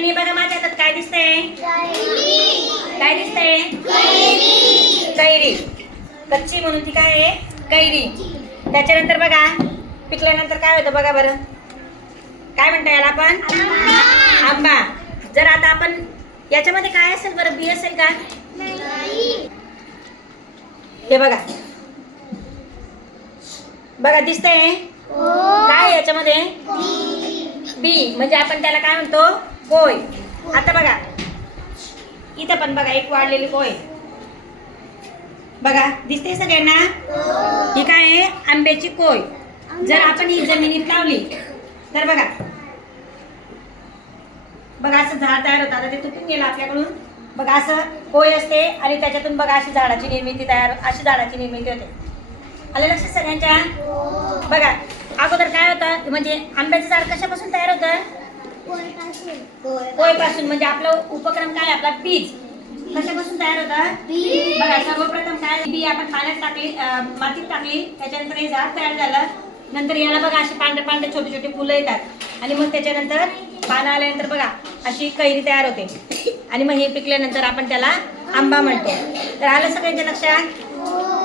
सगळ्यांनी बघा माझ्या हातात काय दिसतंय? काय दिसतंय? कैरी. कच्ची म्हणून ती काय आहे? कैरी. त्याच्यानंतर बघा पिकल्यानंतर काय होतं बघा बरं. काय म्हणता याला आपण? आंबा. जर आता आपण याच्यामध्ये काय असेल बरं? बी असेल का? हे बघा. बघा दिसतंय? काय आहे याच्यामध्ये? बी. म्हणजे आपण त्याला काय म्हणतो? कोय? आता बघा. इथं पण बघा एक वाढलेली कोय. बघा दिसते सगळ्यांना? ही काय आहे? आंब्याची कोय. जर आपण ही जमिनीत लावली तर बघा. बघा असं झाड तयार होतं. आता ते तुटून गेलं आपल्याकडून. बघा असं कोय असते आणि त्याच्यातून बघा अशी झाडाची निर्मिती तयार अशी झाडाची निर्मिती होते. आलं लक्ष सगळ्यांच्या? बघा अगोदर काय होतं? म्हणजे आंब्याचं झाड कशापासून तयार होतं? कोयपासून म्हणजे आपलं उपक्रम काय आपला बीज. कशापासून तयार होतं? बघा सर्वप्रथम काय बी आपण पाण्यात टाकली मातीत टाकली त्याच्यानंतर हे झाड तयार झालं. नंतर याला बघा अशी पांढरे पांढरे छोटे छोटे फुलं येतात. आणि मग त्याच्यानंतर पानं आल्यानंतर बघा अशी कैरी तयार होते. आणि मग हे पिकल्यानंतर आपण त्याला आंबा म्हणतो. तर आलं सगळ्यांच्या लक्षात?